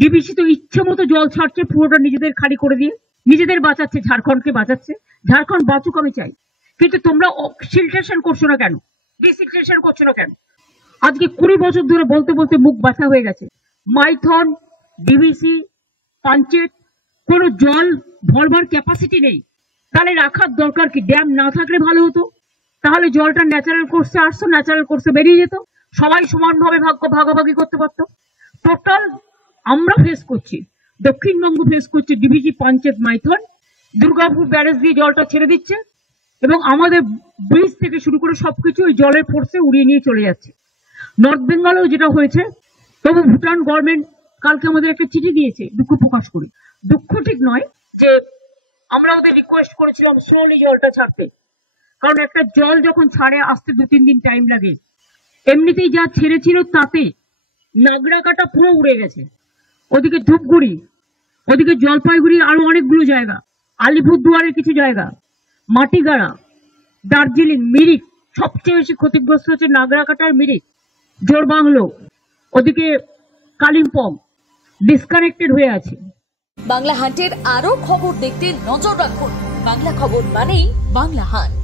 DBC তো ইচ্ছে মতো জল ছাড়ছে, পুরোটা নিজেদের খালি করে দিয়ে নিজেদের বাঁচাচ্ছে, ঝাড়খণ্ডকে বাঁচাচ্ছে। ঝাড়খণ্ড বাঁচুক আমি চাই, কিন্তু তোমরা সিলট্রেশন করছো না কেন, ডিসিলট্রেশন করছো না কেন? আজকে 20 বছর ধরে বলতে বলতে মুখ ব্যথা হয়ে গেছে। মাইথন, ডিবিসি, পাঞ্চেত কোনো জল ভরবার ক্যাপাসিটি নেই। তাহলে রাখার দরকার কি? ড্যাম না থাকলে ভালো হতো, তাহলে জলটা ন্যাচারাল কোর্সে আসতো, ন্যাচারাল কোর্সে বেরিয়ে যেত, সবাই সমানভাবে ভাগাভাগি করতে পারতো। টোটাল আমরা ফেস করছি, দক্ষিণবঙ্গ ফেস করছে ডিবিসি, পাঞ্চেত, মাইথন। দুর্গাপুর ব্যারেজ দিয়ে জলটা ছেড়ে দিচ্ছে এবং আমাদের ব্রিজ থেকে শুরু করে সবকিছু ওই জলের ফোর্সে উড়িয়ে নিয়ে চলে যাচ্ছে। নর্থ বেঙ্গলেও যেটা হয়েছে, তবু ভুটান গভর্নমেন্ট কালকে আমাদের একটা চিঠি দিয়েছে, দুঃখ প্রকাশ করি। দুঃখ ঠিক নয়, যে আমরা ওদের রিকোয়েস্ট করেছিলাম স্লোলি জলটা ছাড়তে, কারণ একটা জল যখন ছাড়ে আসতে 2-3 দিন টাইম লাগে। এমনিতেই যা ছেড়েছিল তাতে নাগরাকাটা পুরো উড়ে গেছে, ওদিকে ধূপগুড়ি, ওদিকে জলপাইগুড়ির আরো অনেকগুলো জায়গা, আলিপুরদুয়ারের কিছু জায়গা, মাটিগাড়া, দার্জিলিং, মিরিক, সবচেয়ে বেশি ক্ষতিগ্রস্ত হচ্ছে নাগরাকাটার মিরিক, জোরবাংলো, ওদিকে কালিম্পং ডিসকানেক্টেড হয়ে আছে। বাংলা হান্টের আরো খবর দেখতে নজর রাখুন। বাংলা খবর মানেই বাংলা হান্ট।